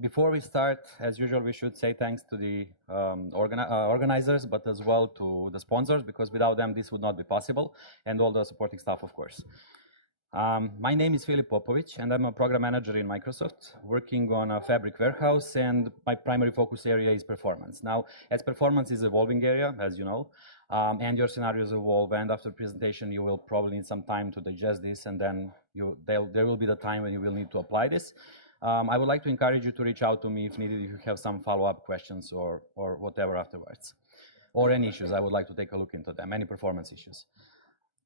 Before we start, as usual, we should say thanks to the organizers, but as well to the sponsors, because without them, this would not be possible, and all the supporting staff, of course. My name is Filip Popović, and I'm a program manager in Microsoft, working on a Fabric warehouse, and my primary focus area is performance. Now, as performance is an evolving area, as you know, and your scenarios evolve, and after presentation, you will probably need some time to digest this, and then there will be the time when you will need to apply this. I would like to encourage you to reach out to me if needed, if you have some follow-up questions or whatever afterwards, or any issues. I would like to take a look into them, any performance issues.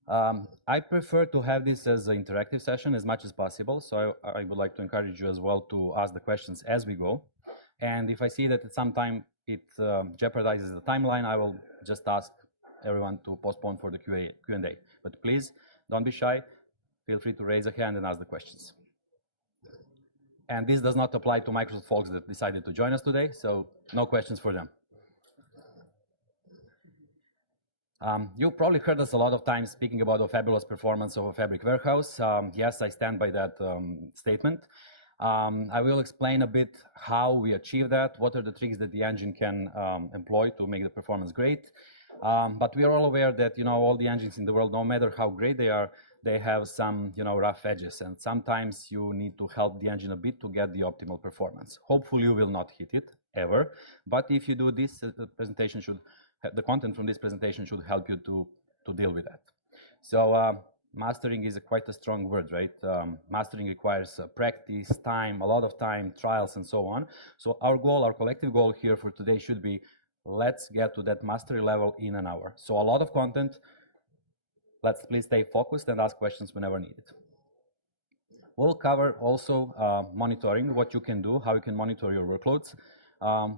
I prefer to have this as an interactive session as much as possible, so I would like to encourage you as well to ask the questions as we go. And if I see that at some time it jeopardizes the timeline, I will just ask everyone to postpone for the Q&A. But please, don't be shy. Feel free to raise a hand and ask the questions. And this does not apply to Microsoft folks that decided to join us today, so no questions for them. You probably heard us a lot of times speaking about the fabulous performance of a Fabric warehouse. Yes, I stand by that statement. I will explain a bit how we achieve that, what are the tricks that the engine can employ to make the performance great. But we are all aware that all the engines in the world, no matter how great they are, they have some rough edges, and sometimes you need to help the engine a bit to get the optimal performance. Hopefully you will not hit it ever, but if you do this, the content from this presentation should help you to deal with that. So mastering is quite a strong word, right? Mastering requires practice, time, a lot of time, trials, and so on. So our goal, our collective goal here for today should be, let's get to that mastery level in an hour. So a lot of content. Let's please stay focused and ask questions whenever needed. We'll cover also monitoring, what you can do, how you can monitor your workloads.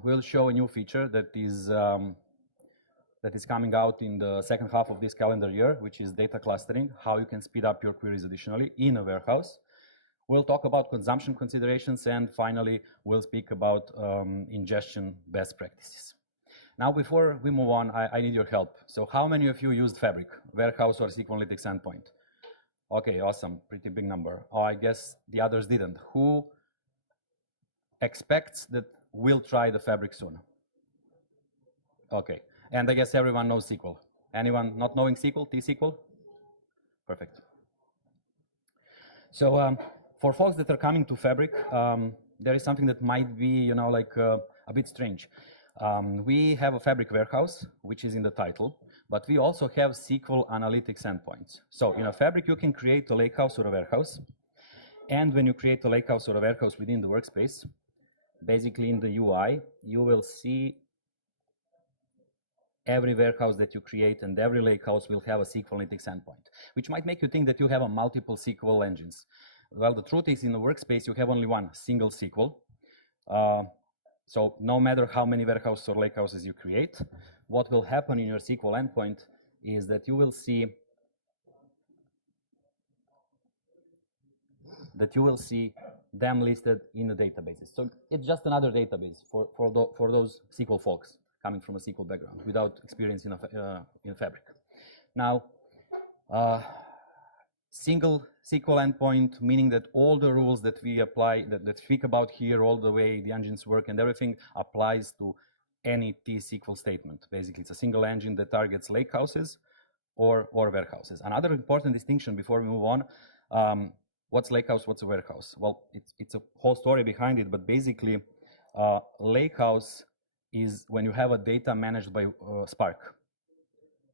We'll show a new feature that is coming out in the second half of this calendar year, which is data clustering, how you can speed up your queries additionally in a warehouse. We'll talk about consumption considerations, and finally, we'll speak about ingestion best practices. Now, before we move on, I need your help. So how many of you used Fabric, warehouse or SQL Analytics endpoint? Okay, awesome, pretty big number. Oh, I guess the others didn't. Who expects that we'll try the Fabric soon? Okay, and I guess everyone knows SQL. Anyone not knowing SQL, T-SQL? Perfect. So for folks that are coming to Fabric, there is something that might be, a bit strange. We have a Fabric warehouse, which is in the title, but we also have SQL Analytics endpoints. So in a Fabric, you can create a lakehouse or a warehouse. And when you create a lakehouse or a warehouse within the workspace, basically in the UI, you will see every warehouse that you create, and every lakehouse will have a SQL Analytics endpoint, which might make you think that you have a multiple SQL engines. Well, the truth is, in the workspace, you have only one single SQL. So no matter how many warehouses or lakehouses you create, what will happen in your SQL endpoint is that you will see them listed in the databases. So it's just another database for those SQL folks coming from a SQL background without experience in Fabric. Now, single SQL endpoint, meaning that all the rules that we apply, that speak about here, all the way the engines work and everything, applies to any T-SQL statement. Basically, it's a single engine that targets lakehouses or warehouses. Another important distinction before we move on, what's lakehouse, what's a warehouse? Well, it's a whole story behind it, but basically, lakehouse is when you have a data managed by Spark.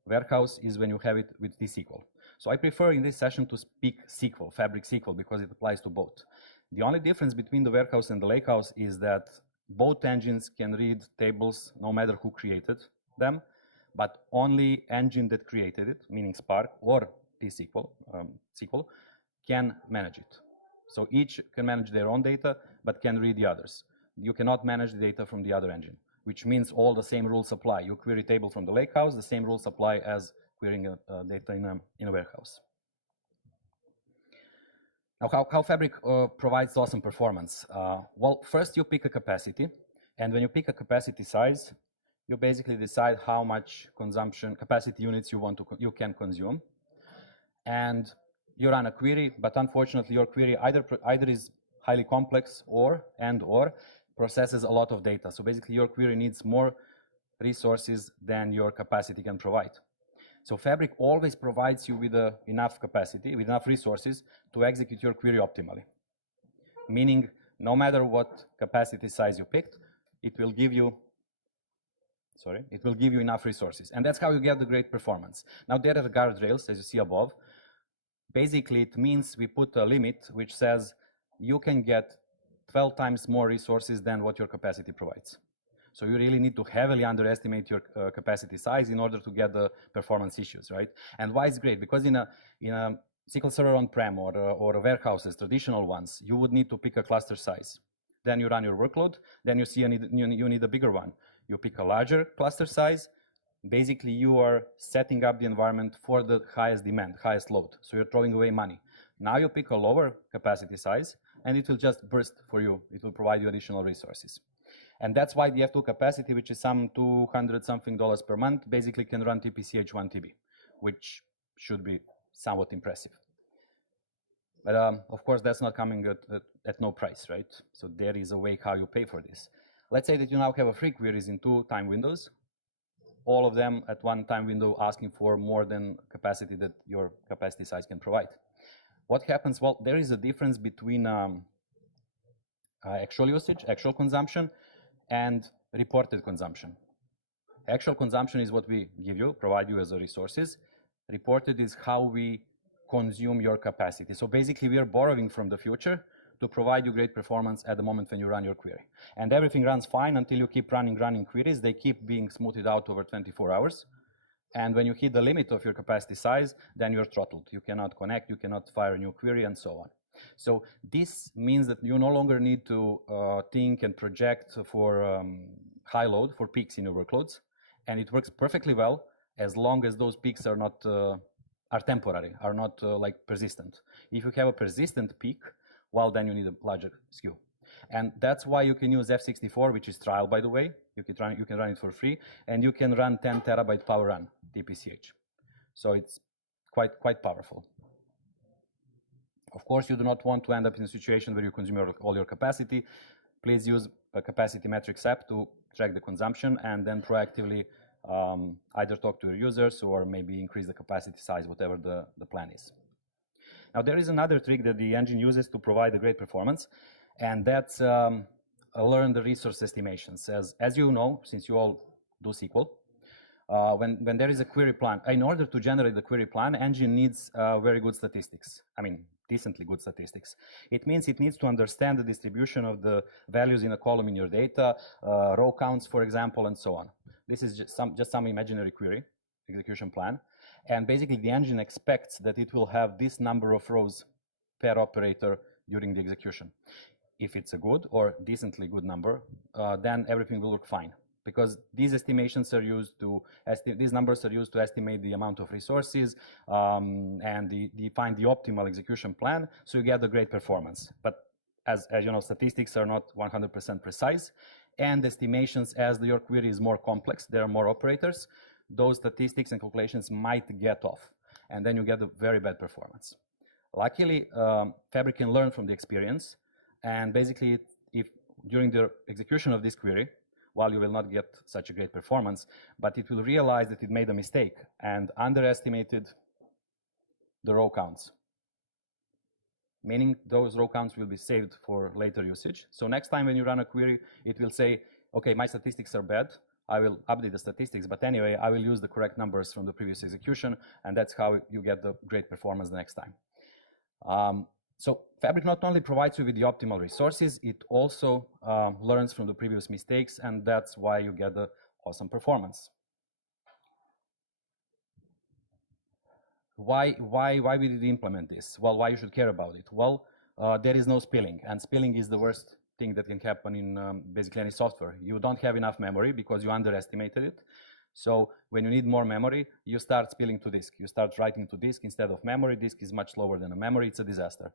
Warehouse is when you have it with T-SQL. So I prefer in this session to speak SQL, Fabric SQL, because it applies to both. The only difference between the warehouse and the lakehouse is that both engines can read tables no matter who created them, but only engine that created it, meaning Spark or T-SQL, SQL, can manage it. So each can manage their own data, but can read the others. You cannot manage the data from the other engine, which means all the same rules apply. You query table from the lakehouse, the same rules apply as querying data in a warehouse. Now, how Fabric provides awesome performance? Well, first you pick a capacity, and when you pick a capacity size, you basically decide how much consumption capacity units you can consume, and you run a query. But unfortunately, your query either is highly complex or processes a lot of data. So basically your query needs more resources than your capacity can provide. So Fabric always provides you with enough capacity, with enough resources to execute your query optimally. Meaning, no matter what capacity size you picked, it will give you enough resources. And that's how you get the great performance. Now there are guardrails, as you see above. Basically, it means we put a limit which says you can get 12 times more resources than what your capacity provides. So you really need to heavily underestimate your capacity size in order to get the performance issues, right? And why it's great? Because in a SQL Server on-prem or warehouses, traditional ones, you would need to pick a cluster size. Then you run your workload, then you see you need a bigger one. You pick a larger cluster size. Basically, you are setting up the environment for the highest demand, highest load. So you're throwing away money. Now you pick a lower capacity size, and it will just burst for you. It will provide you additional resources. And that's why the F2 capacity, which is some $200-something per month, basically can run TPCH 1 TB, which should be somewhat impressive. But of course, that's not coming at no price, right? So there is a way how you pay for this. Let's say that you now have a free queries in 2 time windows, all of them at 1 time window asking for more than capacity that your capacity size can provide. What happens? Well, there is a difference between actual usage, actual consumption, and reported consumption. Actual consumption is what we give you, provide you as a resources. Reported is how we consume your capacity. So basically, we are borrowing from the future to provide you great performance at the moment when you run your query. And everything runs fine until you keep running queries. They keep being smoothed out over 24 hours. And when you hit the limit of your capacity size, then you're throttled. You cannot connect, you cannot fire a new query, and so on. So this means that you no longer need to think and project for high load, for peaks in your workloads. And it works perfectly well as long as those peaks are not are temporary, are not like persistent. If you have a persistent peak, well, then you need a larger SKU. And that's why you can use F64, which is trial, by the way. You can run it for free, and you can run 10 terabyte power run TPCH. So it's quite powerful. Of course, you do not want to end up in a situation where you consume all your capacity. Please use a capacity metrics app to track the consumption and then proactively either talk to your users or maybe increase the capacity size, whatever the plan is. Now, there is another trick that the engine uses to provide a great performance, and that's learn the resource estimations. As you know, since you all do SQL, when there is a query plan, in order to generate the query plan, engine needs very good statistics. I mean, decently good statistics. It means it needs to understand the distribution of the values in a column in your data, row counts, for example, and so on. This is just some imaginary query execution plan. And basically, the engine expects that it will have this number of rows per operator during the execution. If it's a good or decently good number, then everything will work fine. Because these estimations are used to these numbers are used to estimate the amount of resources and define the optimal execution plan, so you get a great performance. But as you know, statistics are not 100% precise, and estimations, as your query is more complex, there are more operators, those statistics and calculations might get off, and then you get a very bad performance. Luckily, Fabric can learn from the experience, and basically, if during the execution of this query, while you will not get such a great performance, but it will realize that it made a mistake and underestimated the row counts. Meaning those row counts will be saved for later usage. So next time when you run a query, it will say, okay, my statistics are bad. I will update the statistics, but anyway, I will use the correct numbers from the previous execution, and that's how you get the great performance the next time. So Fabric not only provides you with the optimal resources, it also learns from the previous mistakes, and that's why you get the awesome performance. Why we did implement this? Well, why you should care about it? Well, there is no spilling, and spilling is the worst thing that can happen in basically any software. You don't have enough memory because you underestimated it. So when you need more memory, you start spilling to disk. You start writing to disk instead of memory. Disk is much slower than a memory. It's a disaster.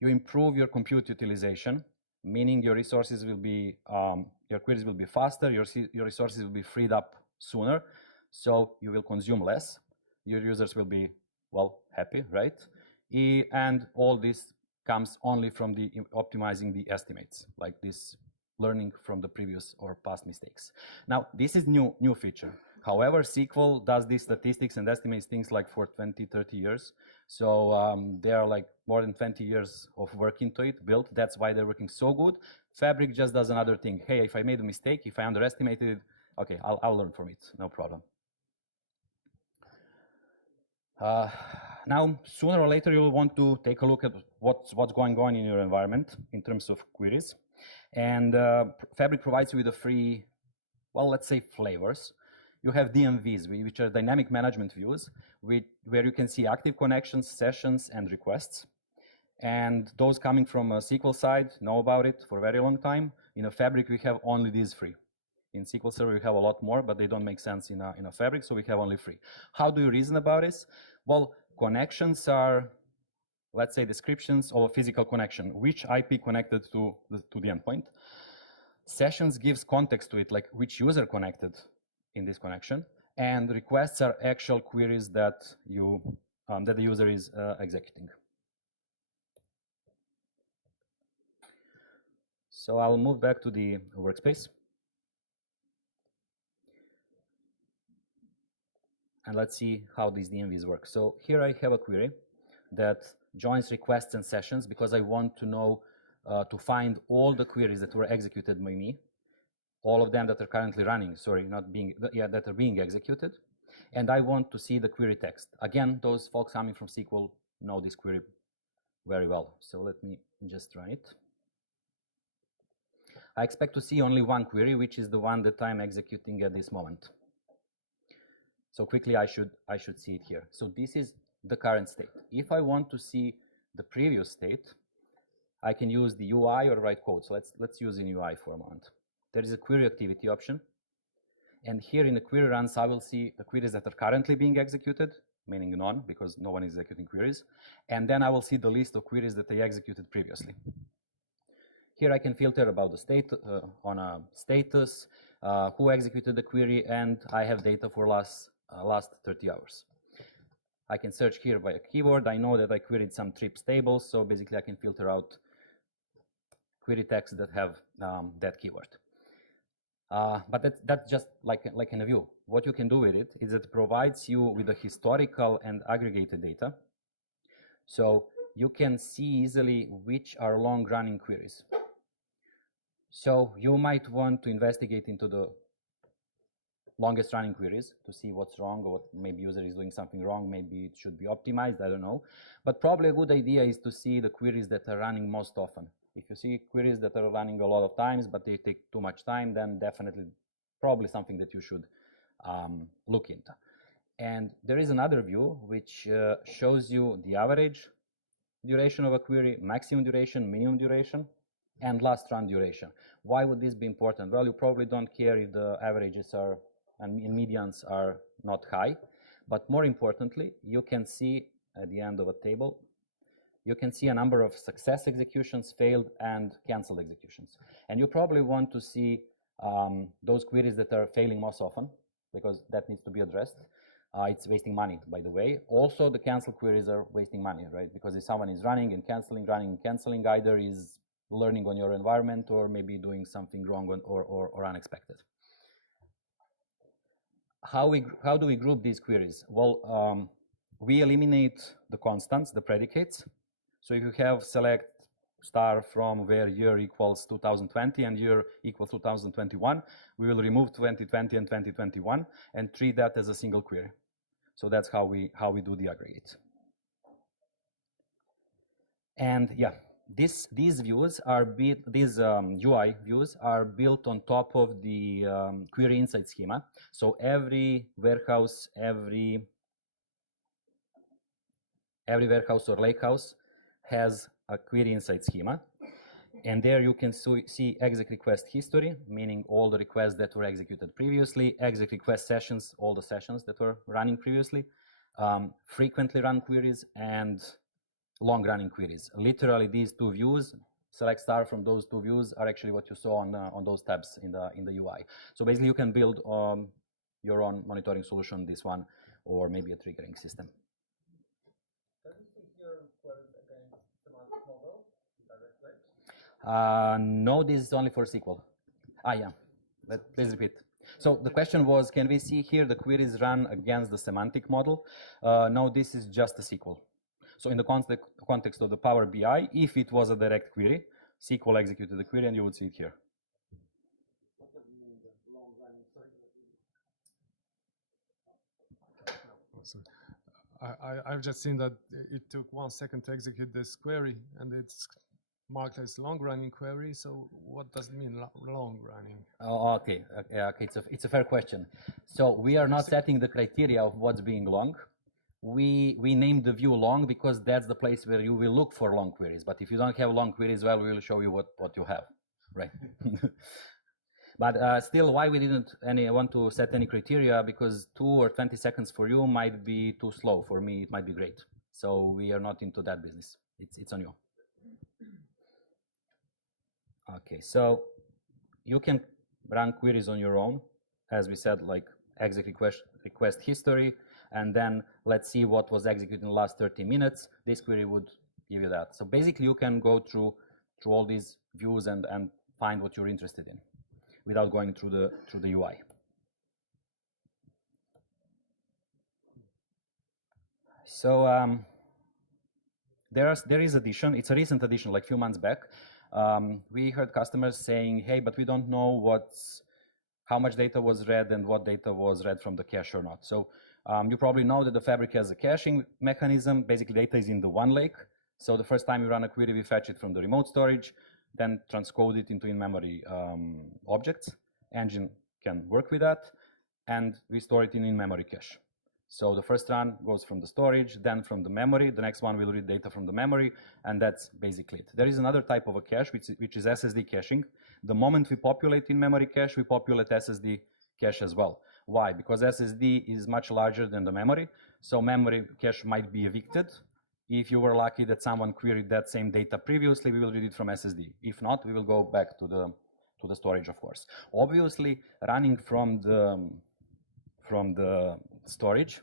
You improve your compute utilization, meaning your resources will be, your queries will be faster, your resources will be freed up sooner, so you will consume less. Your users will be, well, happy, right? And all this comes only from the optimizing the estimates, like this learning from the previous or past mistakes. Now, this is new feature. However, SQL does these statistics and estimates things like for 20, 30 years. So they are like more than 20 years of work into it, built. That's why they're working so good. Fabric just does another thing. Hey, if I made a mistake, if I underestimated it, okay, I'll learn from it, no problem. Now, sooner or later, you'll want to take a look at what's going on in your environment in terms of queries. And Fabric provides you with a free, well, let's say flavors. You have DMVs, which are dynamic management views, where you can see active connections, sessions, and requests. And those coming from a SQL side know about it for a very long time. In a Fabric, we have only these three. In SQL Server, we have a lot more, but they don't make sense in a Fabric, so we have only three. How do you reason about this? Well, connections are, let's say, descriptions of a physical connection, which IP connected to the endpoint. Sessions gives context to it, like which user connected in this connection, and requests are actual queries that the user is executing. So I'll move back to the workspace. And let's see how these DMVs work. So here I have a query that joins requests and sessions because I want to know, to find all the queries that were executed by me, all of them that are currently running, sorry, not being, yeah, that are being executed. And I want to see the query text. Again, those folks coming from SQL know this query very well. So let me just run it. I expect to see only one query, which is the one that I'm executing at this moment. So quickly, I should see it here. So this is the current state. If I want to see the previous state, I can use the UI or write code. So let's use in UI for a moment. There is a query activity option. And here in the query runs, I will see the queries that are currently being executed, meaning none, because no one is executing queries. And then I will see the list of queries that I executed previously. Here I can filter about the state on a status, who executed the query, and I have data for last 30 hours. I can search here by a keyword. I know that I queried some trips tables, so basically I can filter out query texts that have that keyword. But that's just like in a view. What you can do with it is it provides you with the historical and aggregated data. So you can see easily which are long-running queries. So you might want to investigate into the longest running queries to see what's wrong, or what maybe user is doing something wrong, maybe it should be optimized, I don't know. But probably a good idea is to see the queries that are running most often. If you see queries that are running a lot of times, but they take too much time, then definitely probably something that you should look into. And there is another view which shows you the average duration of a query, maximum duration, minimum duration, and last run duration. Why would this be important? Well, you probably don't care if the averages are and medians are not high, but more importantly, you can see at the end of a table, you can see a number of success executions, failed, and canceled executions. And you probably want to see those queries that are failing most often, because that needs to be addressed. It's wasting money, by the way. Also, the cancel queries are wasting money, right? Because if someone is running and canceling, either is learning on your environment or maybe doing something wrong or unexpected. How do we group these queries? Well, we eliminate the constants, the predicates. So if you have select star from where year equals 2020 and year equals 2021, we will remove 2020 and 2021 and treat that as a single query. So that's how we do the aggregate. And yeah, these views are built, these UI views are built on top of the query insight schema. So every warehouse, every warehouse or lakehouse has a query insight schema. And there you can see exec request history, meaning all the requests that were executed previously, exec request sessions, all the sessions that were running previously, frequently run queries, and long-running queries. Literally, these two views, select star from those two views, are actually what you saw on those tabs in the UI. So basically, you can build your own monitoring solution, this one, or maybe a triggering system. Does this think your queries against semantic model? No, this is only for SQL. Yeah. Please repeat. So the question was, can we see here the queries run against the semantic model? No, this is just a SQL. So in the context of the Power BI, if it was a direct query, SQL executed the query and you would see it here. I've just seen that it took 1 second to execute this query, and it's marked as long-running query. So what does it mean, long-running? Oh, okay. Okay. It's a fair question. So we are not setting the criteria of what's being long. We named the view long because that's the place where you will look for long queries. But if you don't have long queries, well, we will show you what you have, right? But still, why we didn't want to set any criteria? Because 2 or 20 seconds for you might be too slow. For me, it might be great. So we are not into that business. It's on you. Okay, so you can run queries on your own, as we said, like exec request history, and then let's see what was executed in the last 30 minutes. This query would give you that. So basically, you can go through all these views and find what you're interested in without going through the UI. So there is addition. It's a recent addition, like a few months back. We heard customers saying, "Hey, but we don't know how much data was read and what data was read from the cache or not." So you probably know that the Fabric has a caching mechanism. Basically, data is in the one lake. So the first time you run a query, we fetch it from the remote storage, then transcode it into in-memory objects. Engine can work with that, and we store it in in-memory cache. So the first run goes from the storage, then from the memory. The next one will read data from the memory, and that's basically it. There is another type of a cache, which is SSD caching. The moment we populate in-memory cache, we populate SSD cache as well. Why? Because SSD is much larger than the memory, so memory cache might be evicted. If you were lucky that someone queried that same data previously, we will read it from SSD. If not, we will go back to the storage, of course. Obviously, running from the storage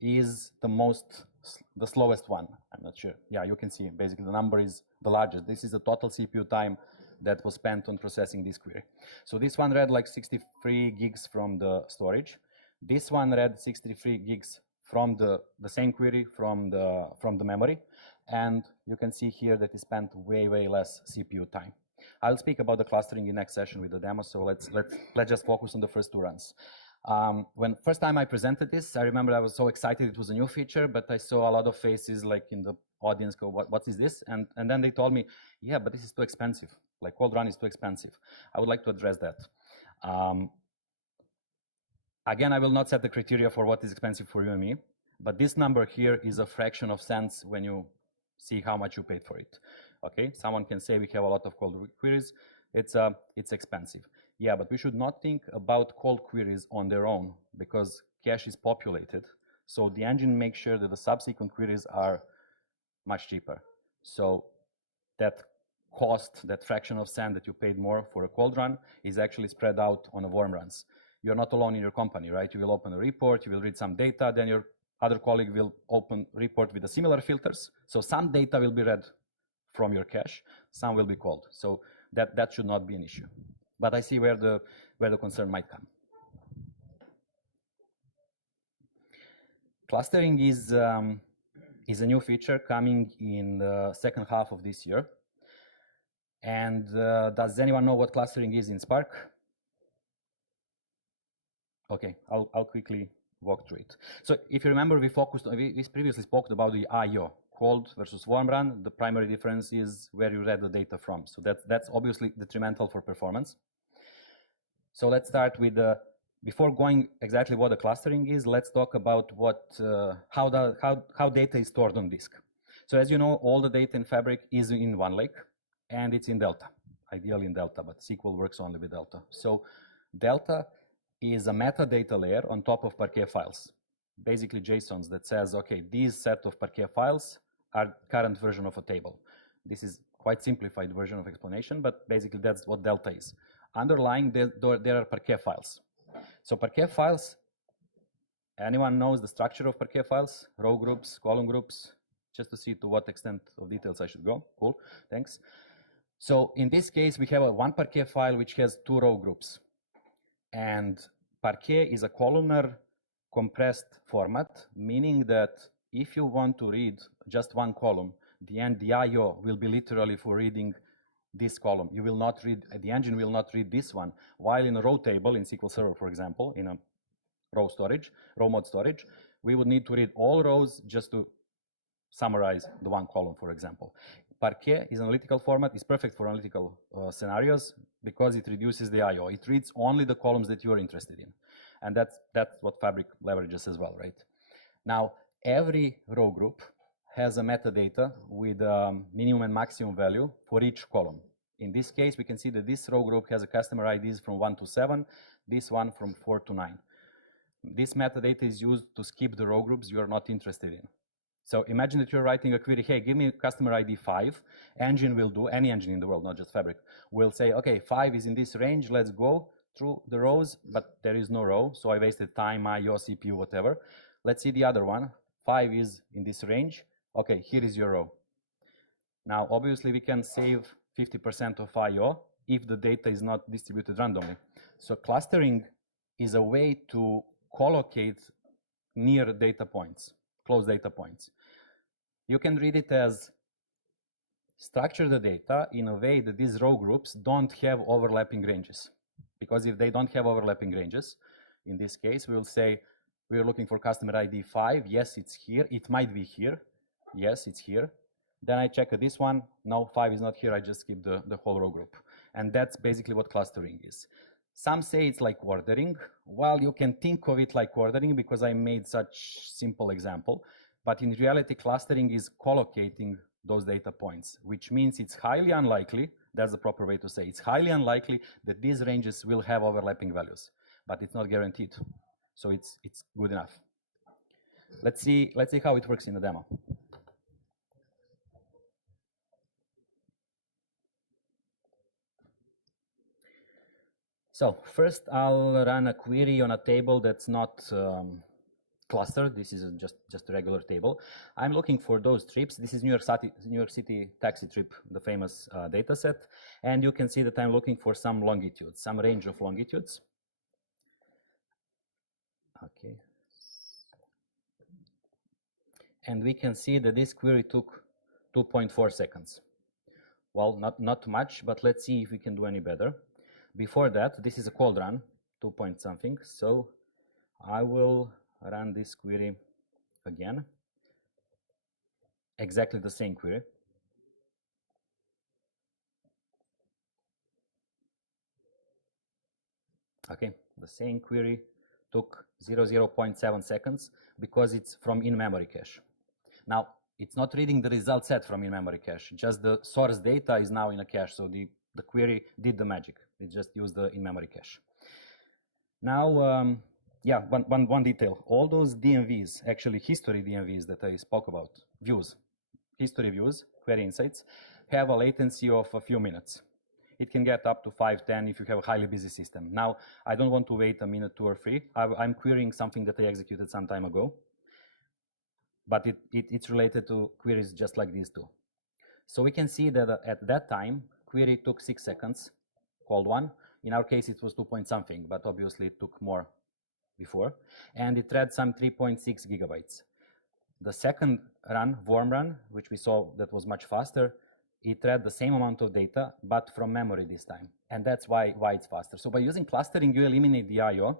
is the slowest one. I'm not sure. Yeah, you can see basically the number is the largest. This is the total CPU time that was spent on processing this query. So this one read like 63 gigs from the storage. This one read 63 gigs from the same query from the memory. And you can see here that it spent way less CPU time. I'll speak about the clustering in next session with the demo. So let's just focus on the first 2 runs. When first time I presented this, I remember I was so excited it was a new feature, but I saw a lot of faces like in the audience go, what is this? And then they told me, yeah, but this is too expensive. Like cold run is too expensive. I would like to address that. Again, I will not set the criteria for what is expensive for you and me, but this number here is a fraction of cents when you see how much you paid for it. Okay, someone can say we have a lot of cold queries. It's expensive. Yeah, but we should not think about cold queries on their own because cache is populated. So the engine makes sure that the subsequent queries are much cheaper. So that cost, that fraction of cent that you paid more for a cold run is actually spread out on a warm runs. You're not alone in your company, right? You will open a report, you will read some data, then your other colleague will open report with the similar filters. So some data will be read from your cache, some will be cold. So that should not be an issue. But I see where the concern might come. Clustering is a new feature coming in the second half of this year. And does anyone know what clustering is in Spark? Okay, I'll quickly walk through it. So if you remember, we previously spoke about the I/O, cold versus warm run. The primary difference is where you read the data from. So that's obviously detrimental for performance. So let's start with before going exactly what the clustering is, let's talk about how data is stored on disk. So as you know, all the data in Fabric is in one lake, and it's in Delta, ideally in Delta, but SQL works only with Delta. So Delta is a metadata layer on top of Parquet files, basically JSONs that says, okay, these set of Parquet files are current version of a table. This is quite simplified version of explanation, but basically that's what Delta is. Underlying, there are Parquet files. So Parquet files, anyone knows the structure of Parquet files? Row groups, column groups, just to see to what extent of details I should go. Cool, thanks. So in this case, we have a one Parquet file which has two row groups. And Parquet is a columnar compressed format, meaning that if you want to read just one column, the I/O will be literally for reading this column. You will not read, the engine will not read this one. While in a row table, in SQL Server, for example, in a row mode storage, we would need to read all rows just to summarize the one column, for example. Parquet is an analytical format, is perfect for analytical scenarios because it reduces the I/O. It reads only the columns that you're interested in. And that's what Fabric leverages as well, right? Now, every row group has a metadata with minimum and maximum value for each column. In this case, we can see that this row group has a customer IDs from 1 to 7, this one from 4 to 9. This metadata is used to skip the row groups you are not interested in. So imagine that you're writing a query, hey, give me customer ID 5. Engine will do, any engine in the world, not just Fabric, will say, okay, 5 is in this range, let's go through the rows, but there is no row, so I wasted time, IO, CPU, whatever. Let's see the other one. 5 is in this range. Okay, here is your row. Now, obviously, we can save 50% of IO if the data is not distributed randomly. So clustering is a way to collocate near data points, close data points. You can read it as structure the data in a way that these row groups don't have overlapping ranges. Because if they don't have overlapping ranges, in this case, we will say, we're looking for customer ID 5. Yes, it's here. It might be here. Yes, it's here. Then I check this one. No, 5 is not here. I just skip the whole row group. And that's basically what clustering is. Some say it's like ordering. Well, you can think of it like ordering because I made such simple example. But in reality, clustering is collocating those data points, which means it's highly unlikely, that's the proper way to say, it's highly unlikely that these ranges will have overlapping values, but it's not guaranteed. So it's good enough. Let's see how it works in the demo. So first I'll run a query on a table that's not clustered. This is just a regular table. I'm looking for those trips. This is New York City taxi trip, the famous data set. And you can see that I'm looking for some longitudes, some range of longitudes. Okay. And we can see that this query took 2.4 seconds. Well, not much, but let's see if we can do any better. Before that, this is a cold run, 2 point something. So I will run this query again. Exactly the same query. Okay, the same query took 0.7 seconds because it's from in-memory cache. Now, it's not reading the result set from in-memory cache, just the source data is now in a cache, so the query did the magic. It just used the in-memory cache. Now, yeah, one detail. All those DMVs, actually history DMVs that I spoke about, views, history views, query insights, have a latency of a few minutes. It can get up to 5-10 if you have a highly busy system. Now, I don't want to wait a minute, 2 or 3. I'm querying something that I executed some time ago, but it's related to queries just like these two. So we can see that at that time, query took 6 seconds, cold one. In our case, it was 2 point something, but obviously it took more before. And it read some 3.6 gigabytes. The second run, warm run, which we saw that was much faster, it read the same amount of data, but from memory this time. And that's why it's faster. So by using clustering, you eliminate the I/O,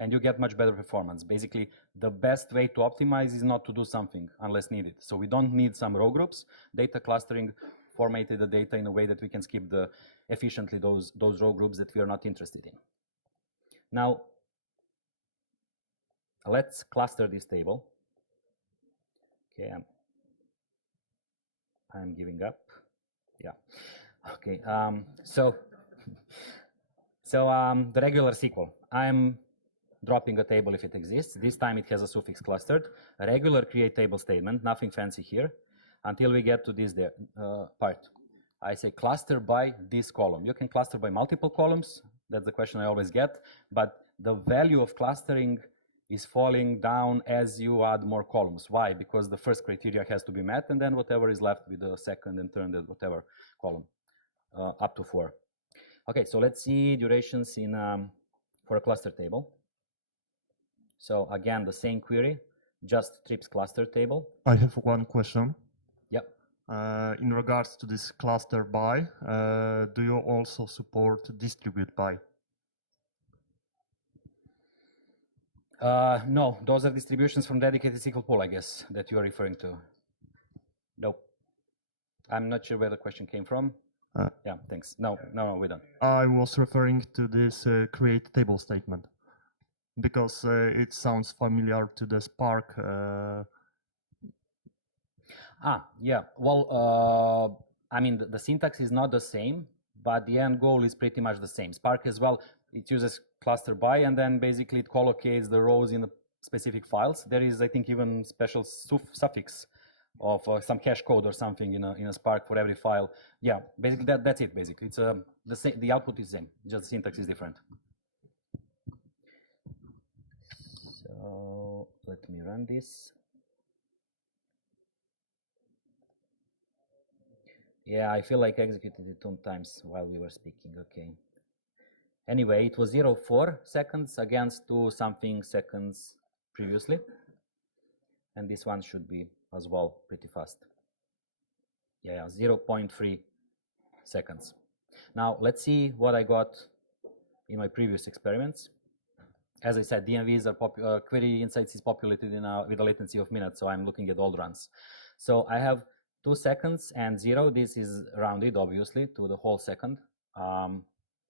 and you get much better performance. Basically, the best way to optimize is not to do something unless needed. So we don't need some row groups. Data clustering formatted the data in a way that we can skip efficiently those row groups that we are not interested in. Now, let's cluster this table. Okay, I'm giving up. Yeah. Okay. So the regular SQL. I'm dropping a table if it exists. This time it has a suffix clustered. A regular create table statement, nothing fancy here, until we get to this part. I say cluster by this column. You can cluster by multiple columns. That's the question I always get. But the value of clustering is falling down as you add more columns. Why? Because the first criteria has to be met, and then whatever is left with the second and third and whatever column. up to 4. Okay, so let's see durations in for a cluster table. So again, the same query, just trips cluster table. I have one question. Yep. In regards to this cluster by, do you also support distribute by? No, those are distributions from dedicated SQL pool, I guess, that you are referring to. No. I'm not sure where the question came from. Yeah, thanks. No, we don't. I was referring to this create table statement because it sounds familiar to the Spark. Yeah. Well, I mean, the syntax is not the same, but the end goal is pretty much the same. Spark as well, it uses cluster by, and then basically it collocates the rows in the specific files. There is, I think, even special suffix of some hash code or something in a Spark for every file. Yeah, basically that's it. Basically, it's the output is the same, just the syntax is different. So let me run this. Yeah, I feel like I executed it 2 times while we were speaking. Okay. Anyway, it was 0.4 seconds against 2 something seconds previously, and this one should be as well pretty fast. Yeah, 0.3 seconds. Now let's see what I got in my previous experiments. As I said, DMVs are query insights is populated with a latency of minutes, so I'm looking at all runs. So I have 2 seconds and 0. This is rounded, obviously, to the whole second.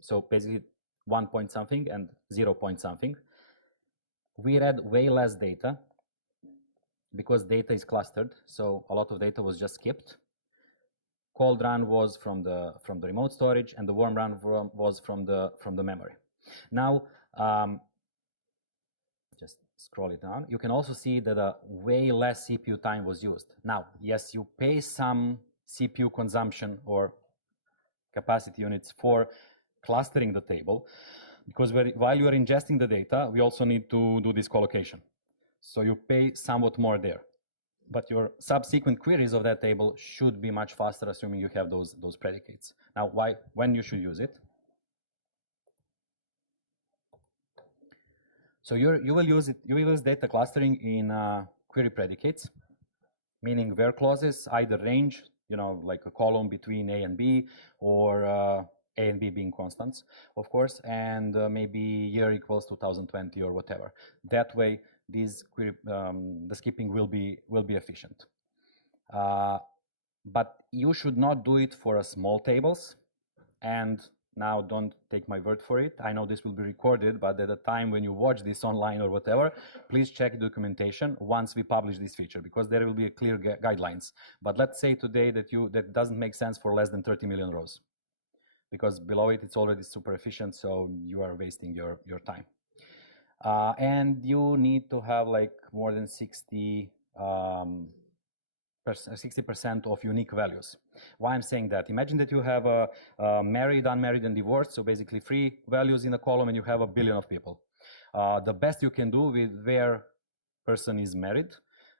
So basically 1 point something and 0 point something. We read way less data because data is clustered, so a lot of data was just skipped. Cold run was from the remote storage, and the warm run was from the memory. Now, just scroll it down. You can also see that way less CPU time was used. Now, yes, you pay some CPU consumption or capacity units for clustering the table, because while you are ingesting the data, we also need to do this collocation. So you pay somewhat more there. But your subsequent queries of that table should be much faster, assuming you have those predicates. Now, when you should use it? So you will use data clustering in query predicates, meaning where clauses either range, like a column between A and B, or A and B being constants, of course, and maybe year equals 2020 or whatever. That way, these query, the skipping will be efficient. But you should not do it for small tables. And now, don't take my word for it. I know this will be recorded, but at the time when you watch this online or whatever, please check the documentation once we publish this feature, because there will be a clear guidelines. But let's say today that doesn't make sense for less than 30 million rows, because below it's already super efficient, so you are wasting your time. And you need to have like more than 60% of unique values. Why I'm saying that? Imagine that you have a married, unmarried, and divorced, so basically 3 values in a column, and you have 1 billion of people. The best you can do with where person is married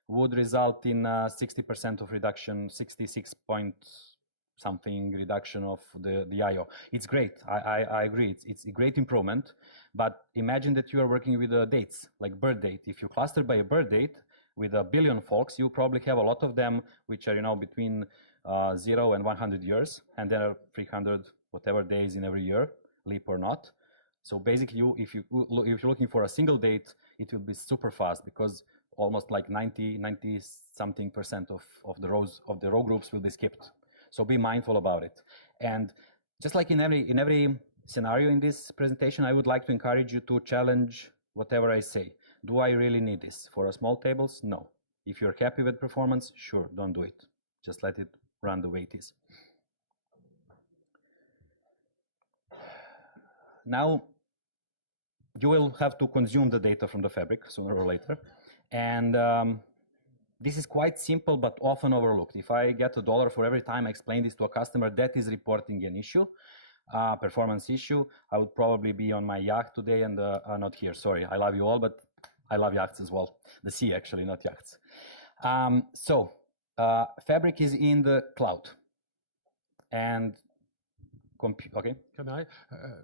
would result in 60% of reduction, 66 point something reduction of the I/O. It's great. I agree. It's a great improvement. But imagine that you are working with dates, like birth date. If you cluster by a birth date with 1 billion folks, you probably have a lot of them which are between 0 and 100 years, and there are 300 whatever days in every year, leap or not. So basically, if you're looking for a single date, it will be super fast, because almost like 90 something % of the row groups will be skipped. So be mindful about it. And just like in every scenario in this presentation, I would like to encourage you to challenge whatever I say. Do I really need this? For small tables, no. If you're happy with performance, sure, don't do it. Just let it run the way it is. Now, you will have to consume the data from the fabric sooner or later. And this is quite simple, but often overlooked. If I get $1 for every time I explain this to a customer, that is reporting an issue, performance issue. I would probably be on my yacht today and not here. Sorry, I love you all, but I love yachts as well. The sea, actually, not yachts. So Fabric is in the cloud. And Okay. Can I,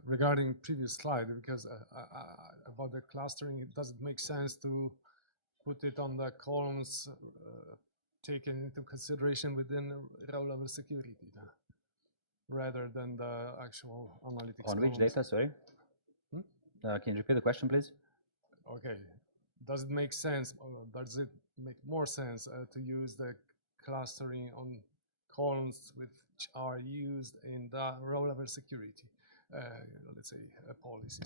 regarding previous slide, because about the clustering, it doesn't make sense to put it on the columns taken into consideration within row level security, rather than the actual analytics. On which columns. data, sorry? Can you repeat the question, please? Okay. Does it make sense, does it make more sense to use the clustering on columns which are used in the row level security, let's say, policies?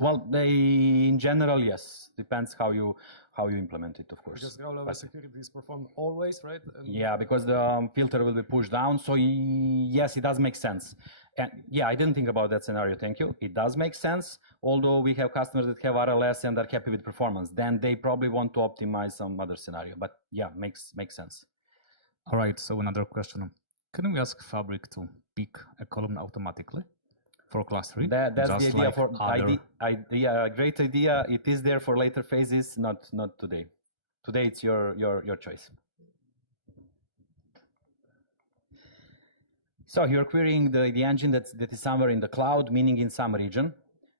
Well, in general, yes. Depends how you implement it, of course. Because row level security is performed always, right? And yeah, because the filter will be pushed down. So yes, it does make sense. And yeah, I didn't think about that scenario. Thank you. It does make sense. Although we have customers that have RLS and are happy with performance, then they probably want to optimize some other scenario. But yeah, makes sense. All right. So another question: can we ask Fabric to pick a column automatically for clustering? That's the idea like for other... idea. Great idea. It is there for later phases, not today. Today it's your choice. So you're querying the engine that is somewhere in the cloud, meaning in some region.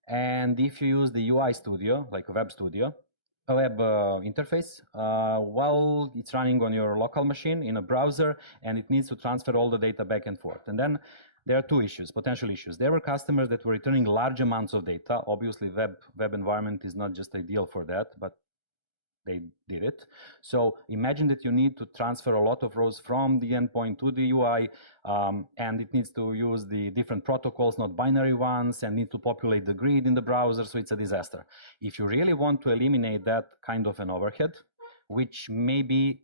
And if you use the UI studio, like a web studio, a web interface, well, it's running on your local machine in a browser, and it needs to transfer all the data back and forth. And then there are two issues, potential issues. There were customers that were returning large amounts of data. Obviously, web environment is not just ideal for that, but they did it. So imagine that you need to transfer a lot of rows from the endpoint to the UI, and it needs to use the different protocols, not binary ones, and need to populate the grid in the browser, so it's a disaster. If you really want to eliminate that kind of an overhead, which may be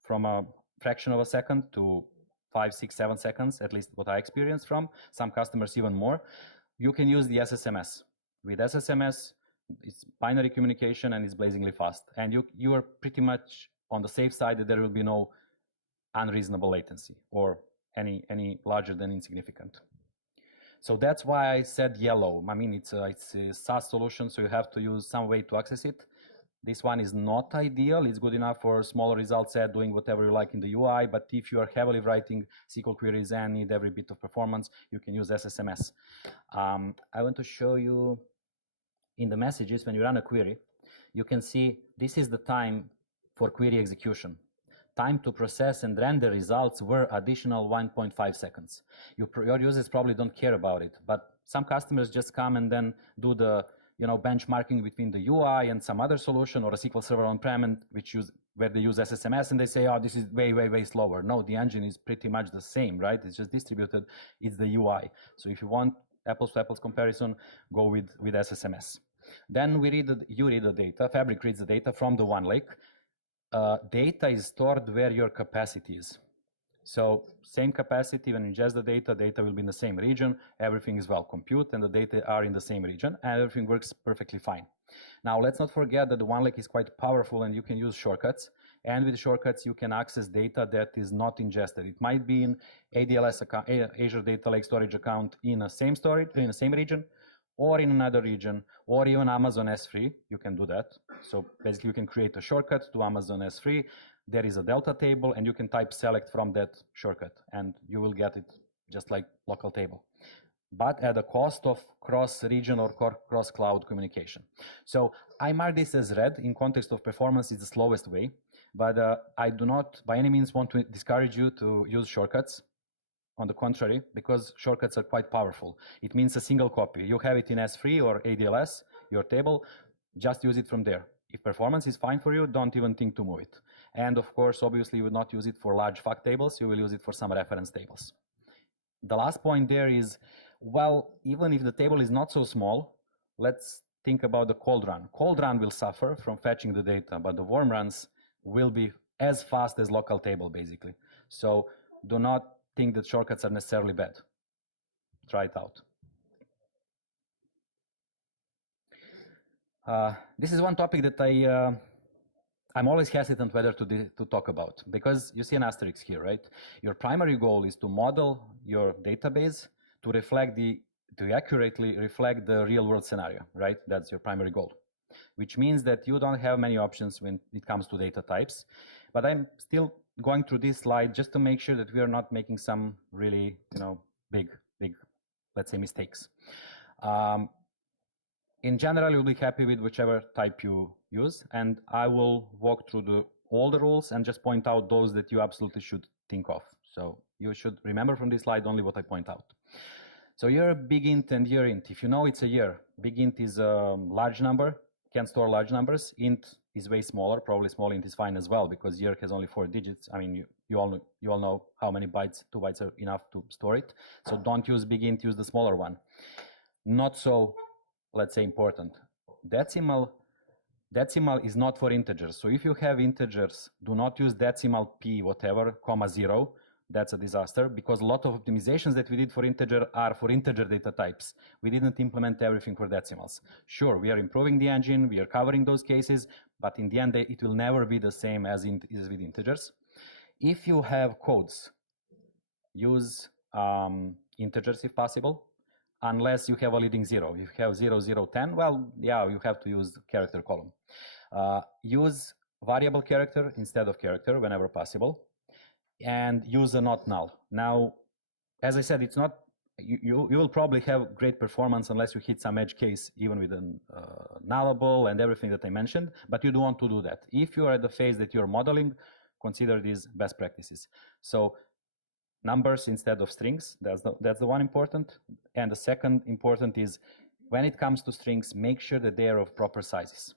from a fraction of a second to 5, 6, 7 seconds, at least what I experienced from some customers even more, you can use the SSMS. With SSMS, it's binary communication and it's blazingly fast. And you are pretty much on the safe side that there will be no unreasonable latency or any larger than insignificant. So that's why I said yellow. I mean, it's a SaaS solution, so you have to use some way to access it. This one is not ideal. It's good enough for small result set, doing whatever you like in the UI. But if you are heavily writing SQL queries and need every bit of performance, you can use SSMS. I want to show you in the messages, when you run a query, you can see this is the time for query execution. Time to process and render results were additional 1.5 seconds. Your users probably don't care about it, but some customers just come and then do the benchmarking between the UI and some other solution or a SQL Server on-prem, and where they use SSMS, and they say, oh, this is way, way, way slower. No, the engine is pretty much the same, right? It's just distributed. It's the UI. So if you want apples to apples comparison, go with SSMS. Then you read the data, Fabric reads the data from the one lake. Data is stored where your capacity is. So same capacity, when you ingest the data will be in the same region, everything is well computed, and the data are in the same region, and everything works perfectly fine. Now, let's not forget that the one lake is quite powerful, and you can use shortcuts. And with shortcuts, you can access data that is not ingested. It might be in ADLS account, Azure Data Lake storage account in the same region, or in another region, or even Amazon S3. You can do that. So basically, you can create a shortcut to Amazon S3. There is a Delta table, and you can type select from that shortcut, and you will get it just like local table, but at the cost of cross-region or cross-cloud communication. So I mark this as red. In context of performance, it's the slowest way, but I do not by any means want to discourage you to use shortcuts. On the contrary, because shortcuts are quite powerful. It means a single copy. You have it in S3 or ADLS, your table, just use it from there. If performance is fine for you, don't even think to move it. And of course, obviously, you would not use it for large fact tables. You will use it for some reference tables. The last point there is, well, even if the table is not so small, let's think about the cold run. Cold run will suffer from fetching the data, but the warm runs will be as fast as local table, basically. So do not think that shortcuts are necessarily bad. Try it out. This is one topic that I'm always hesitant whether to talk about, because you see an asterisk here, right? Your primary goal is to model your database to accurately reflect the real world scenario, right? That's your primary goal, which means that you don't have many options when it comes to data types. But I'm still going through this slide just to make sure that we are not making some really, big big, let's say, mistakes. In general, you'll be happy with whichever type you use, and I will walk through all the rules and just point out those that you absolutely should think of. So you should remember from this slide only what I point out. So year, big int, and year int. If you know it's a year, big int is a large number, can store large numbers. Int is way smaller, probably small int is fine as well, because year has only 4 digits. I mean, you all know how many bytes, 2 bytes are enough to store it. So don't use big int, use the smaller one. Not so, let's say, important. Decimal is not for integers. So if you have integers, do not use decimal p whatever, comma 0. That's a disaster, because a lot of optimizations that we did for integer are for integer data types. We didn't implement everything for decimals. Sure, we are improving the engine, we are covering those cases, but in the end, it will never be the same as with integers. If you have codes, use integers if possible, unless you have a leading 0. If you have 0, 0, 10, well, yeah, you have to use the character column. Use variable character instead of character whenever possible, and use a not null. Now, as I said, it's not, you will probably have great performance unless you hit some edge case, even with a nullable and everything that I mentioned, but you don't want to do that. If you are at the phase that you're modeling, consider these best practices. So numbers instead of strings, that's the one important. And the second important is, when it comes to strings, make sure that they are of proper sizes.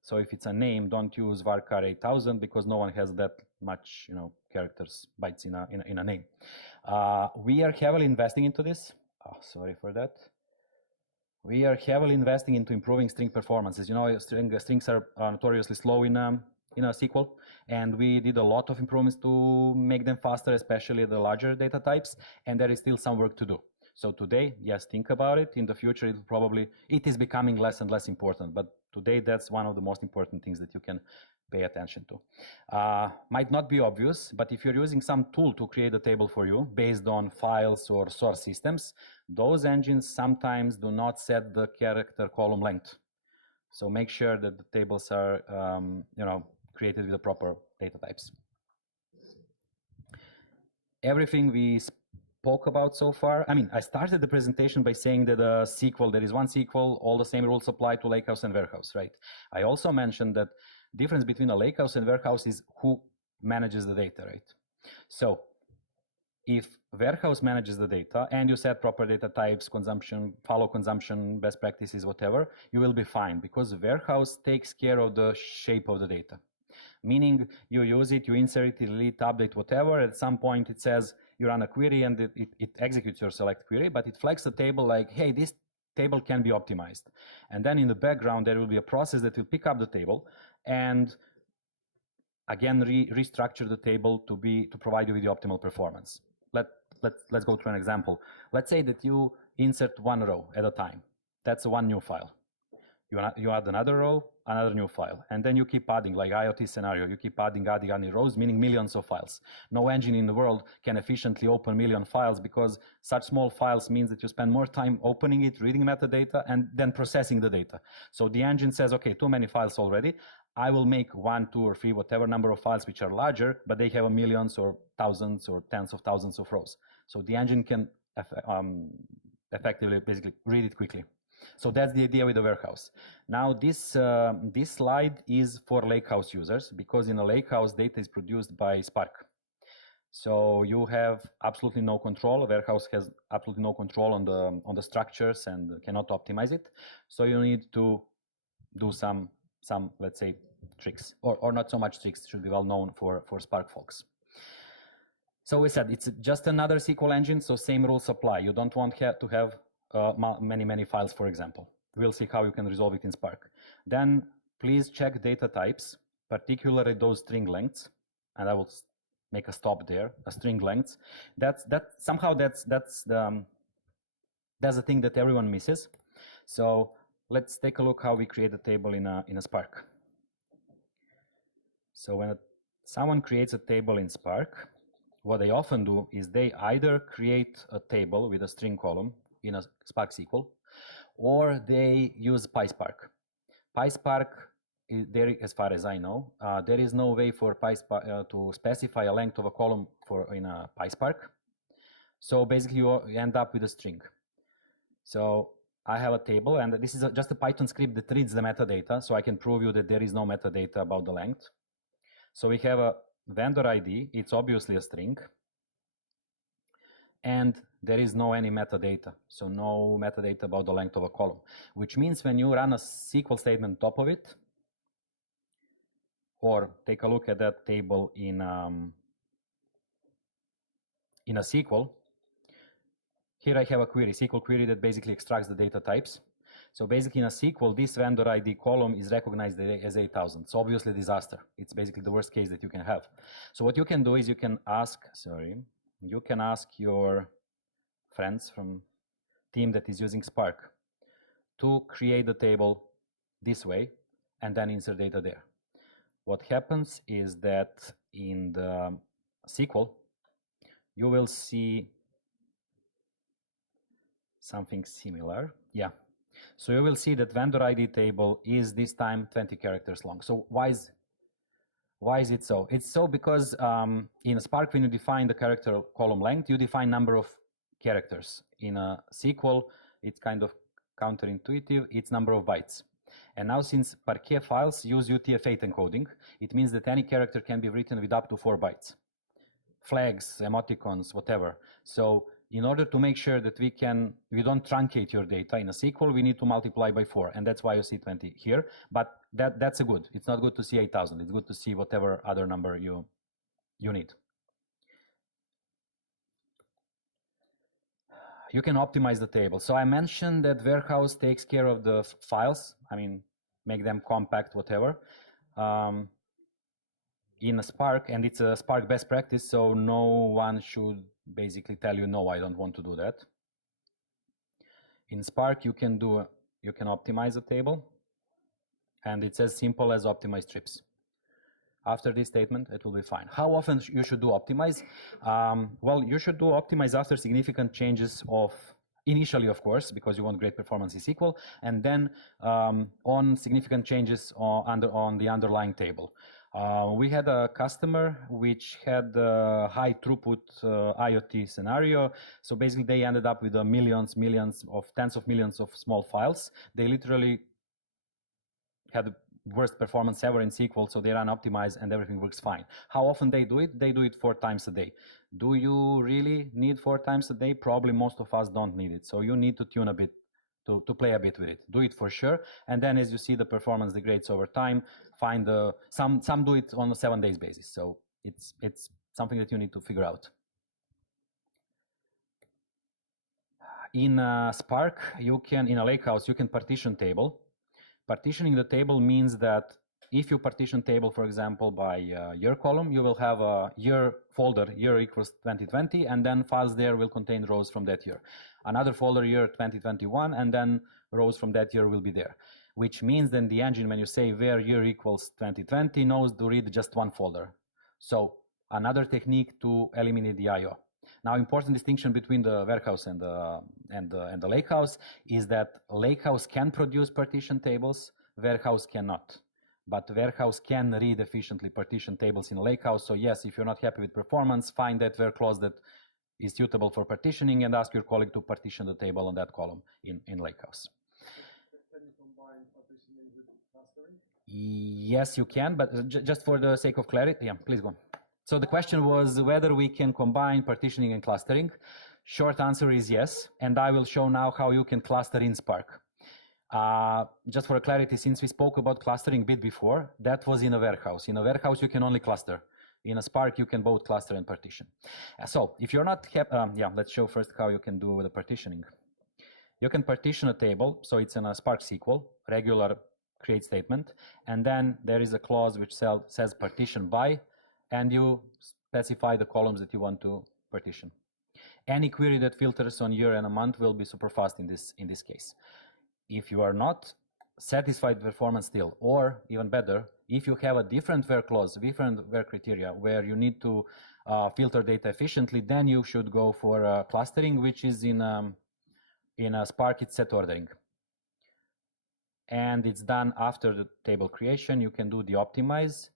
So if it's a name, don't use varchar 8000, because no one has that much, characters, bytes in a name. We are heavily investing into this. Oh, sorry for that. We are heavily investing into improving string performances. Strings are notoriously slow in a SQL, and we did a lot of improvements to make them faster, especially the larger data types, and there is still some work to do. So today, yes, think about it. In the future, it is becoming less and less important, but today that's one of the most important things that you can pay attention to. Might not be obvious, but if you're using some tool to create a table for you based on files or source systems, those engines sometimes do not set the character column length. So make sure that the tables are, created with the proper data types. Everything we spoke about so far, I started the presentation by saying that there is one SQL, all the same rules apply to lakehouse and warehouse, right? I also mentioned that difference between a lakehouse and warehouse is who manages the data, right? So if warehouse manages the data and you set proper data types, consumption, follow consumption, best practices, whatever, you will be fine, because warehouse takes care of the shape of the data. Meaning you use it, you insert it, delete, update, whatever. At some point it says you run a query and it executes your select query, but it flags the table like, hey, this table can be optimized. And then in the background, there will be a process that will pick up the table and again restructure the table to provide you with the optimal performance. Let's go through an example. Let's say that you insert one row at a time. That's one new file. You add another row, another new file, and then you keep adding, like IoT scenario, you keep adding rows, meaning millions of files. No engine in the world can efficiently open million files, because such small files means that you spend more time opening it, reading metadata, and then processing the data. So the engine says, okay, too many files already. I will make 1, 2, or 3, whatever number of files which are larger, but they have millions or thousands or tens of thousands of rows. So the engine can effectively, basically, read it quickly. So that's the idea with the warehouse. Now this slide is for lakehouse users, because in a lakehouse, data is produced by Spark. So you have absolutely no control. A warehouse has absolutely no control on the structures and cannot optimize it. So you need to do some let's say tricks, or not so much tricks, should be well known for Spark folks. So we said it's just another SQL engine, so same rules apply. You don't want to have many files, for example. We'll see how you can resolve it in Spark. Then please check data types, particularly those string lengths, and I will make a stop there. A string lengths. That's the thing that everyone misses. So let's take a look how we create a table in a Spark. So when someone creates a table in Spark, what they often do is they either create a table with a string column in a Spark SQL, or they use PySpark. PySpark, as far as I know, there is no way for PySpark to specify a length of a column in a PySpark. So basically you end up with a string. So I have a table, and this is just a Python script that reads the metadata, so I can prove you that there is no metadata about the length. So we have a vendor ID, it's obviously a string, and there is no any metadata, so no metadata about the length of a column, which means when you run a SQL statement on top of it, or take a look at that table in a SQL, here I have a query, SQL query that basically extracts the data types. So basically in a SQL, this vendor ID column is recognized as 8,000. So obviously disaster. It's basically the worst case that you can have. So what you can do is you can ask your friends from team that is using Spark to create the table this way and then insert data there. What happens is that in the SQL, you will see something similar. Yeah. So you will see that vendor ID table is this time 20 characters long. So why is it so? It's so because in Spark, when you define the character column length, you define number of characters. In a SQL, it's kind of counterintuitive. It's number of bytes. And now since Parquet files use UTF-8 encoding, it means that any character can be written with up to 4 bytes. Flags, emoticons, whatever. So in order to make sure that we don't truncate your data in a SQL, we need to multiply by 4, and that's why you see 20 here. But that's a good. It's not good to see 8,000. It's good to see whatever other number you need. You can optimize the table. So I mentioned that warehouse takes care of the files. I mean, make them compact, whatever. In a Spark, and it's a Spark best practice, so no one should basically tell you, no, I don't want to do that. In Spark, you can optimize a table, and it's as simple as optimize trips. After this statement, it will be fine. How often you should do optimize? Well, you should do optimize after significant changes initially, of course, because you want great performance in SQL, and then on significant changes on the underlying table. We had a customer which had a high throughput IoT scenario. So basically they ended up with tens of millions of small files. They literally had the worst performance ever in SQL, so they run optimize and everything works fine. How often they do it? They do it 4 times a day. Do you really need 4 times a day? Probably most of us don't need it. So you need to tune a bit, to play a bit with it. Do it for sure. And then as you see the performance degrades over time, find some do it on a 7 days basis. So it's something that you need to figure out. In Spark, in a lakehouse, you can partition table. Partitioning the table means that if you partition table, for example, by year column, you will have a year folder, year equals 2020, and then files there will contain rows from that year. Another folder, year 2021, and then rows from that year will be there. Which means then the engine, when you say where year equals 2020, knows to read just one folder. So another technique to eliminate the I/O. Now, important distinction between the warehouse and the lakehouse is that lakehouse can produce partition tables, warehouse cannot. But warehouse can read efficiently partition tables in a lakehouse. So yes, if you're not happy with performance, find that where clause that is suitable for partitioning and ask your colleague to partition the table on that column in lakehouse. Can you combine partitioning with clustering? Yes, you can, but just for the sake of clarity, yeah, please go. So the question was whether we can combine partitioning and clustering. Short answer is yes, and I will show now how you can cluster in Spark. Just for clarity, since we spoke about clustering a bit before, that was in a warehouse. In a warehouse, you can only cluster. In a Spark, you can both cluster and partition. So if you're not happy, let's show first how you can do the partitioning. You can partition a table, so it's in a Spark SQL, regular create statement, and then there is a clause which says partition by, and you specify the columns that you want to partition. Any query that filters on year and a month will be super fast in this case. If you are not satisfied with performance still, or even better, if you have a different where clause, different where criteria where you need to filter data efficiently, then you should go for clustering, which is in a Spark, it's set ordering. And it's done after the table creation. You can do the optimize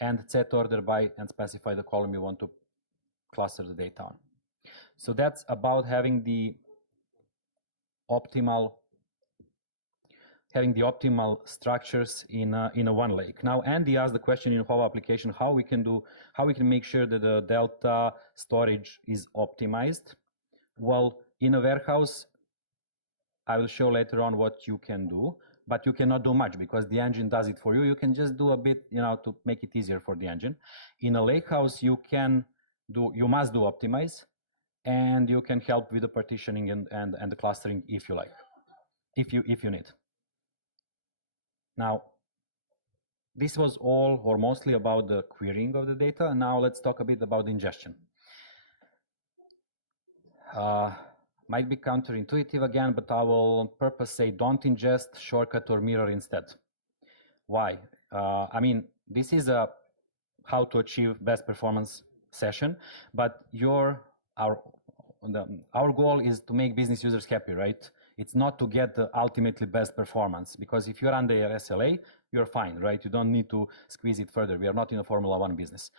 and set order by and specify the column you want to cluster the data on. So that's about having the optimal structures in a one lake. Now, Andy asked the question in whole application how we can make sure that the delta storage is optimized. Well, in a warehouse, I will show later on what you can do, but you cannot do much because the engine does it for you. You can just do a bit, to make it easier for the engine. In a lakehouse, you must do optimize, and you can help with the partitioning and the clustering if you like, if you need. Now, this was all or mostly about the querying of the data. Now let's talk a bit about ingestion. Might be counterintuitive again, but I will on purpose say don't ingest, shortcut, or mirror instead. Why? I mean, this is a how to achieve best performance session, but our goal is to make business users happy, right? It's not to get the ultimately best performance, because if you're under SLA, you're fine, right? You don't need to squeeze it further. We are not in a Formula 1 business.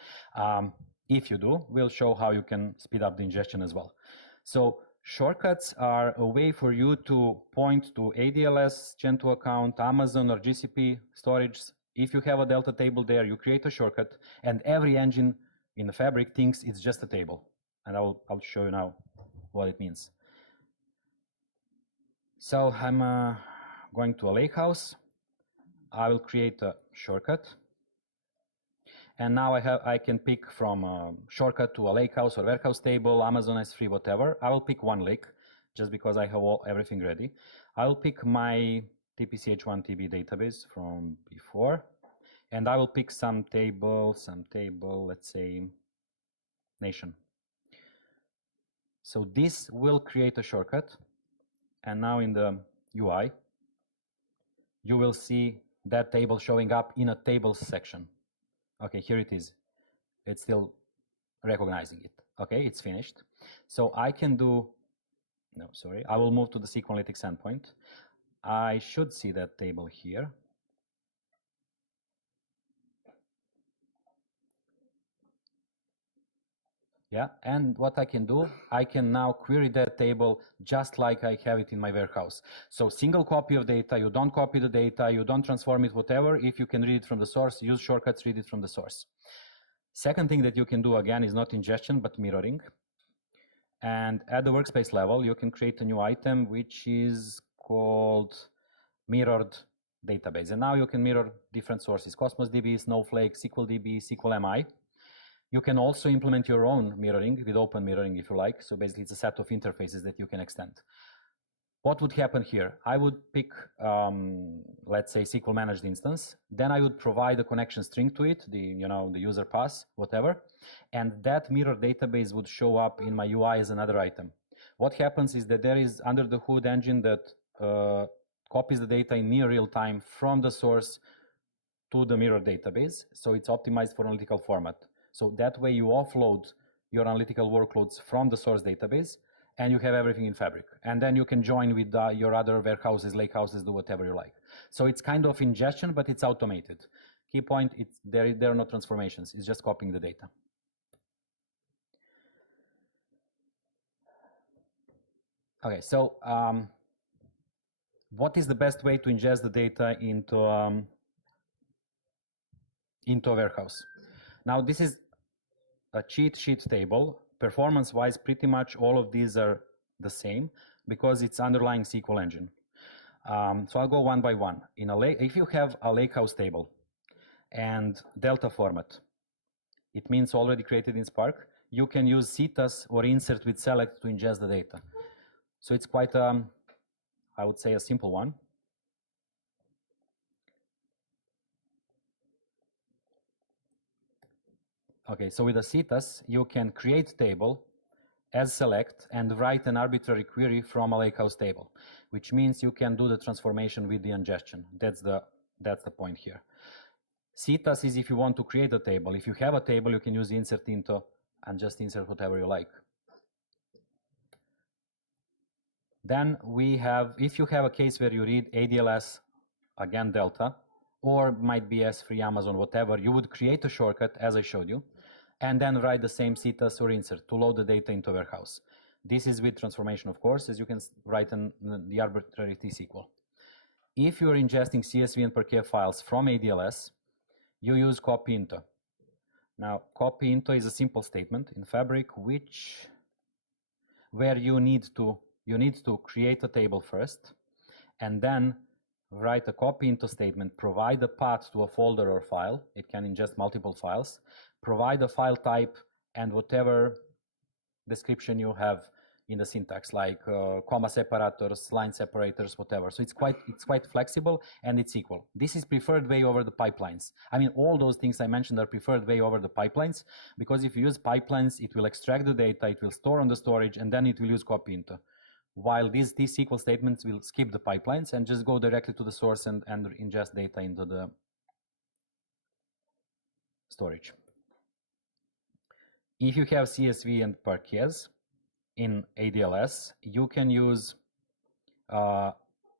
If you do, we'll show how you can speed up the ingestion as well. So shortcuts are a way for you to point to ADLS, Gen2 account, Amazon or GCP storage. If you have a Delta table there, you create a shortcut, and every engine in the Fabric thinks it's just a table. And I'll show you now what it means. So I'm going to a lakehouse. I will create a shortcut. And now I can pick from a shortcut to a lakehouse or warehouse table, Amazon S3, whatever. I will pick one lake just because I have everything ready. I will pick my TPCH1TB database from before, and I will pick some table, let's say nation. So this will create a shortcut. And now in the UI, you will see that table showing up in a tables section. Okay, here it is. It's still recognizing it. Okay, it's finished. So I can do, no, sorry, I will move to the SQL Analytics endpoint. I should see that table here. Yeah, and what I can do, I can now query that table just like I have it in my warehouse. So single copy of data, you don't copy the data, you don't transform it, whatever. If you can read it from the source, use shortcuts, read it from the source. Second thing that you can do, again, is not ingestion, but mirroring. And at the workspace level, you can create a new item, which is called mirrored database. And now you can mirror different sources, Cosmos DB, Snowflake, SQL DB, SQL MI. You can also implement your own mirroring with open mirroring if you like. So basically, it's a set of interfaces that you can extend. What would happen here? I would pick, let's say, SQL managed instance. Then I would provide a connection string to it, the user pass, whatever. And that mirror database would show up in my UI as another item. What happens is that there is under the hood engine that copies the data in near real time from the source to the mirror database. So it's optimized for analytical format. So that way you offload your analytical workloads from the source database, and you have everything in Fabric. And then you can join with your other warehouses, lakehouses, do whatever you like. So it's kind of ingestion, but it's automated. Key point, there are no transformations. It's just copying the data. Okay, so what is the best way to ingest the data into a warehouse? Now, this is a cheat sheet table. Performance-wise, pretty much all of these are the same because it's underlying SQL engine. So I'll go one by one. If you have a lakehouse table and Delta format, it means already created in Spark, you can use CTAS or insert with select to ingest the data. So it's quite, I would say, a simple one. Okay, so with a CTAS, you can create table as select and write an arbitrary query from a lakehouse table, which means you can do the transformation with the ingestion. That's the point here. CTAS is if you want to create a table. If you have a table, you can use insert into and just insert whatever you like. Then we have, if you have a case where you read ADLS, again Delta, or might be S3, Amazon, whatever, you would create a shortcut as I showed you, and then write the same CTAS or insert to load the data into warehouse. This is with transformation, of course, as you can write in the arbitrary T-SQL. If you're ingesting CSV and Parquet files from ADLS, you use copy into. Now, copy into is a simple statement in Fabric, where you need to create a table first, and then write a copy into statement, provide a path to a folder or file. It can ingest multiple files, provide a file type and whatever description you have in the syntax, like comma separators, line separators, whatever. So it's quite flexible and it's equal. This is preferred way over the pipelines. I mean, all those things I mentioned are preferred way over the pipelines, because if you use pipelines, it will extract the data, it will store on the storage, and then it will use copy into. While these SQL statements will skip the pipelines and just go directly to the source and ingest data into the storage. If you have CSV and Parquets in ADLS, you can use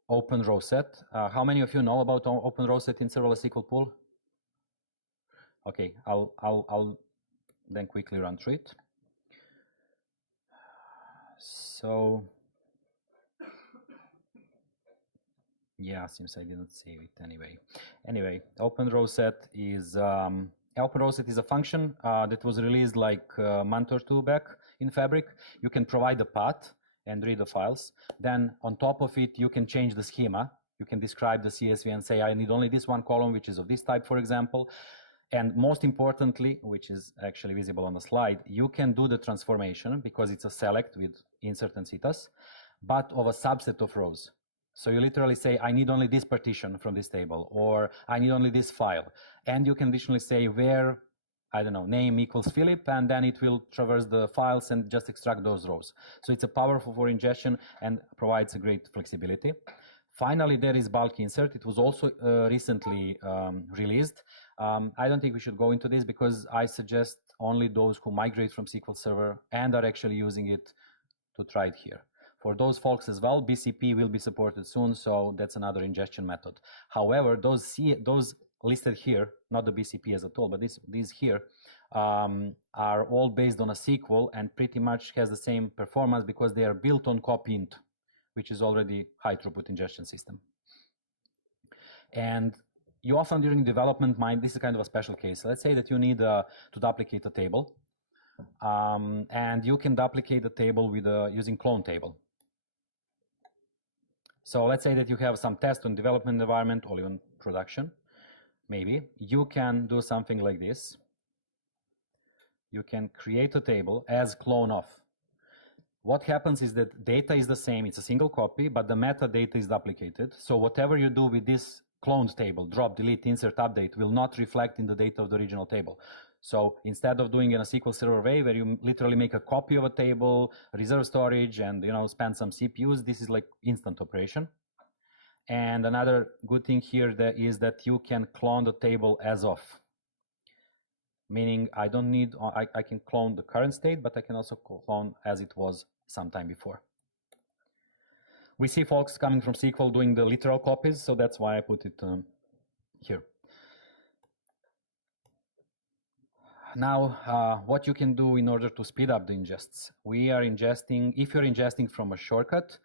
open row set. How many of you know about open row set in serverless SQL pool? Okay, I'll then quickly run through it. So yeah, since I didn't save it anyway. Anyway, open row set is a function that was released like a month or two back in Fabric. You can provide a path and read the files. Then on top of it, you can change the schema. You can describe the CSV and say, I need only this one column, which is of this type, for example. And most importantly, which is actually visible on the slide, you can do the transformation because it's a select with insert and citas, but of a subset of rows. So you literally say, I need only this partition from this table, or I need only this file. And you can additionally say where, I don't know, name equals Filip, and then it will traverse the files and just extract those rows. So it's a powerful for ingestion and provides a great flexibility. Finally, there is bulk insert. It was also recently released. I don't think we should go into this because I suggest only those who migrate from SQL Server and are actually using it to try it here. For those folks as well, BCP will be supported soon, so that's another ingestion method. However, those listed here, not the BCP as a tool, but these here are all based on a SQL and pretty much has the same performance because they are built on copy int, which is already high throughput ingestion system. And you often during development this is kind of a special case. Let's say that you need to duplicate a table, and you can duplicate the table with using clone table. So let's say that you have some test on development environment or even production. Maybe you can do something like this. You can create a table as clone of. What happens is that data is the same, it's a single copy, but the metadata is duplicated. So whatever you do with this cloned table, drop, delete, insert, update, will not reflect in the data of the original table. So instead of doing in a SQL Server way where you literally make a copy of a table, reserve storage, and spend some CPUs, this is like instant operation. And another good thing here is that you can clone the table as of. Meaning I don't need, I can clone the current state, but I can also clone as it was sometime before. We see folks coming from SQL doing the literal copies, so that's why I put it here. Now, what you can do in order to speed up the ingests. We are ingesting, if you're ingesting from a shortcut,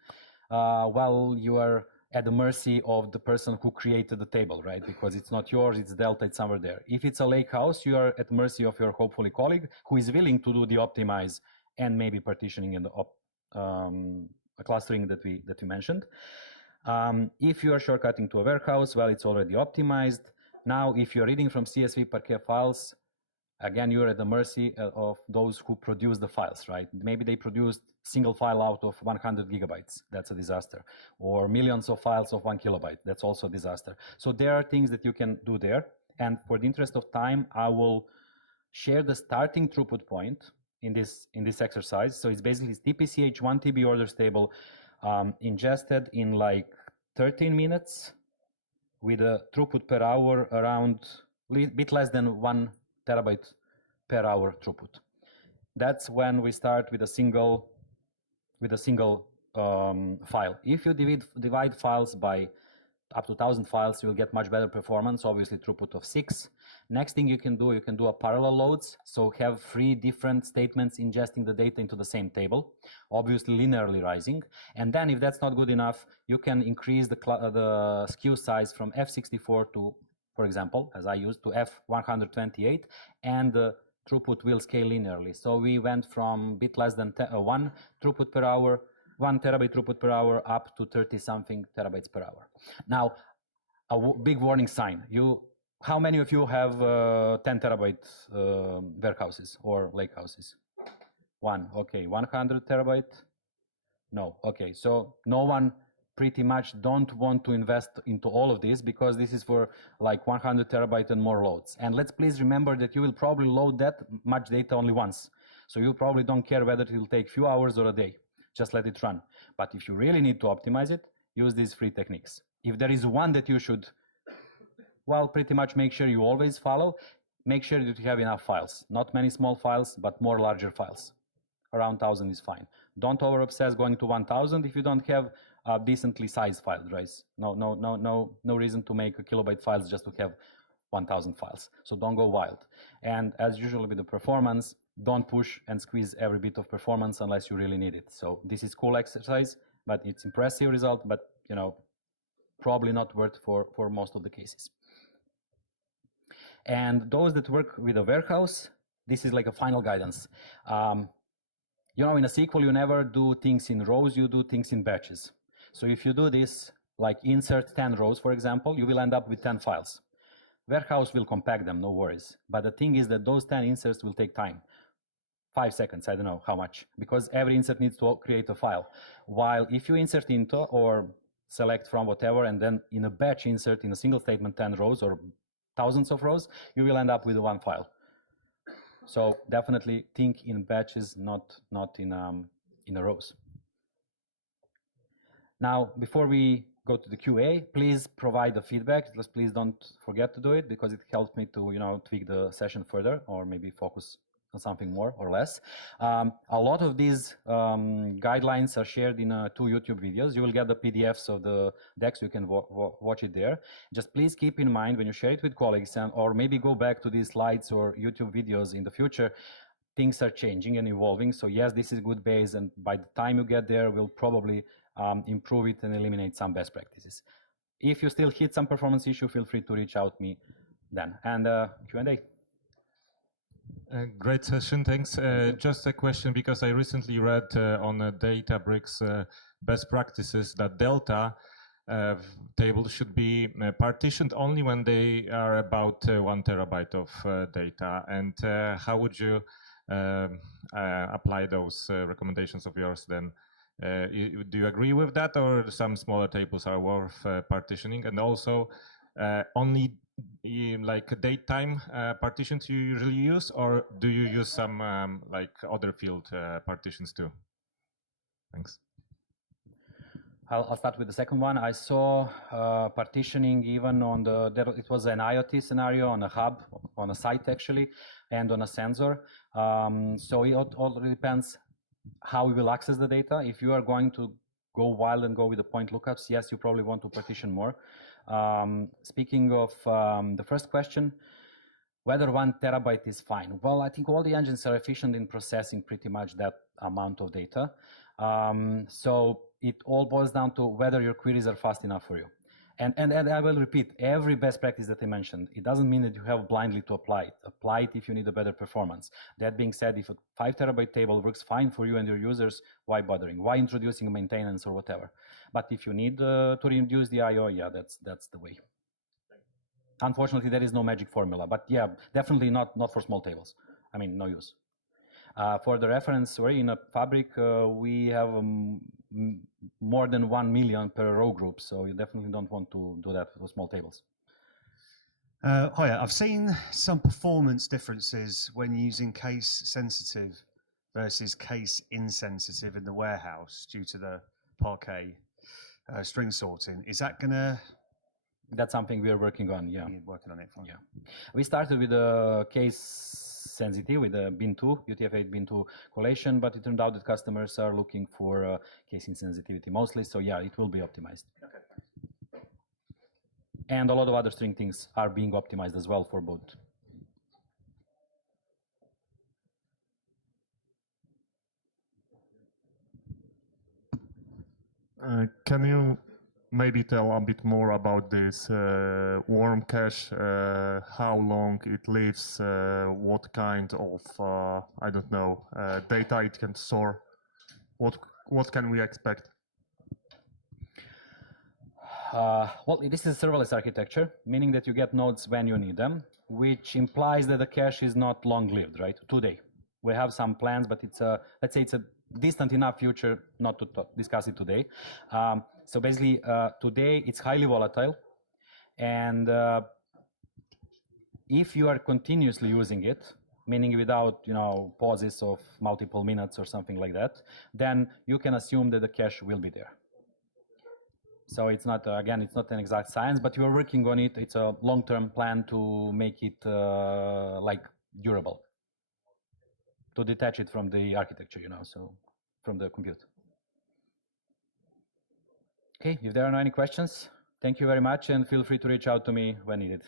well, you are at the mercy of the person who created the table, right? Because it's not yours, it's Delta, it's somewhere there. If it's a lake house, you are at mercy of your hopefully colleague who is willing to do the optimize and maybe partitioning and the clustering that we mentioned. If you are shortcutting to a warehouse, well, it's already optimized. Now, if you're reading from CSV Parquet files, again, you're at the mercy of those who produce the files, right? Maybe they produced single file out of 100 gigabytes. That's a disaster. Or millions of files of 1 kilobyte. That's also a disaster. So there are things that you can do there. And for the interest of time, I will share the starting throughput point in this exercise. So it's basically TPCH 1 TB orders table ingested in like 13 minutes with a throughput per hour around a bit less than 1 terabyte per hour throughput. That's when we start with a single file. If you divide files by up to 1,000 files, you will get much better performance, obviously throughput of 6. Next thing you can do a parallel loads, so have 3 different statements ingesting the data into the same table, obviously linearly rising. And then if that's not good enough, you can increase the skew size from F64 to, for example, as I used, to F128, and the throughput will scale linearly. So we went from a bit less than 1 throughput per hour, 1 terabyte throughput per hour, up to 30-something terabytes per hour. Now, a big warning sign. How many of you have 10 terabyte warehouses or lakehouses? 1, okay. 100 terabyte? No, okay. So no one pretty much don't want to invest into all of this, because this is for like 100 terabyte and more loads. And let's please remember that you will probably load that much data only once. So you probably don't care whether it will take few hours or a day. Just let it run. But if you really need to optimize it, use these 3 techniques. If there is one that you should, well, pretty much make sure you always follow, make sure that you have enough files. Not many small files, but more larger files. Around 1,000 is fine. Don't over obsess going to 1,000 if you don't have a decently sized file drives. No reason to make a kilobyte files just to have 1,000 files. So don't go wild. And as usual with the performance, don't push and squeeze every bit of performance unless you really need it. So this is cool exercise, but it's impressive result, but probably not worth for most of the cases. And those that work with a warehouse, this is like a final guidance. In a SQL, you never do things in rows, you do things in batches. So if you do this, like insert 10 rows, for example, you will end up with 10 files. Warehouse will compact them, no worries. But the thing is that those 10 inserts will take time. 5 seconds, I don't know how much, because every insert needs to create a file. While if you insert into or select from whatever, and then in a batch insert in a single statement 10 rows or thousands of rows, you will end up with 1 file. So definitely think in batches, not in rows. Now, before we go to the QA, please provide the feedback. Just please don't forget to do it, because it helps me to tweak the session further, or maybe focus on something more or less. A lot of these guidelines are shared in 2 YouTube videos. You will get the PDFs of the decks. You can watch it there. Just please keep in mind when you share it with colleagues, or maybe go back to these slides or YouTube videos in the future, things are changing and evolving. So yes, this is a good base, and by the time you get there, we'll probably improve it and eliminate some best practices. If you still hit some performance issue, feel free to reach out to me then. And Q&A. Great session, thanks. Just a question, because I recently read on Databricks best practices that Delta tables should be partitioned only when they are about 1 terabyte of data. And how would you apply those recommendations of yours then? Do you agree with that, or some smaller tables are worth partitioning? And also only like date time partitions you usually use, or do you use some like other field partitions too? Thanks. I'll start with the second one. I saw partitioning even on it was an IoT scenario on a hub, on a site actually, and on a sensor. So it all depends how we will access the data. If you are going to go wild and go with the point lookups, yes, you probably want to partition more. Speaking of the first question, whether 1 terabyte is fine. Well, I think all the engines are efficient in processing pretty much that amount of data. So it all boils down to whether your queries are fast enough for you. And I will repeat, every best practice that I mentioned, it doesn't mean that you have blindly to apply it. Apply it if you need a better performance. That being said, if a 5 terabyte table works fine for you and your users, why bothering? Why introducing a maintenance or whatever? But if you need to reduce the I/O, yeah, that's the way. Unfortunately, there is no magic formula, but yeah, definitely not for small tables. I mean, no use. For the reference, in a Fabric, we have more than 1 million per row group, so you definitely don't want to do that for small tables. Hiya, I've seen some performance differences when using case sensitive versus case insensitive in the warehouse due to the Parquet string sorting. Is that gonna? That's something we are working on, yeah. You're working on it, fine. Yeah. We started with the case sensitive with the bin2, UTF-8 bin2 collation, but it turned out that customers are looking for case insensitivity mostly, so yeah, it will be optimized. Okay. And a lot of other string things are being optimized as well for both. Can you maybe tell a bit more about this warm cache, how long it lives, what kind of, I don't know, data it can store? What can we expect? Well, this is a serverless architecture, meaning that you get nodes when you need them, which implies that the cache is not long-lived, right? Today. We have some plans, but it's a, let's say it's a distant enough future not to discuss it today. So basically, today it's highly volatile, and if you are continuously using it, meaning without pauses of multiple minutes or something like that, then you can assume that the cache will be there. So it's not, again, it's not an exact science, but you are working on it. It's a long-term plan to make it like durable, to detach it from the architecture, so from the compute. Okay, if there are no any questions, thank you very much, and feel free to reach out to me when needed.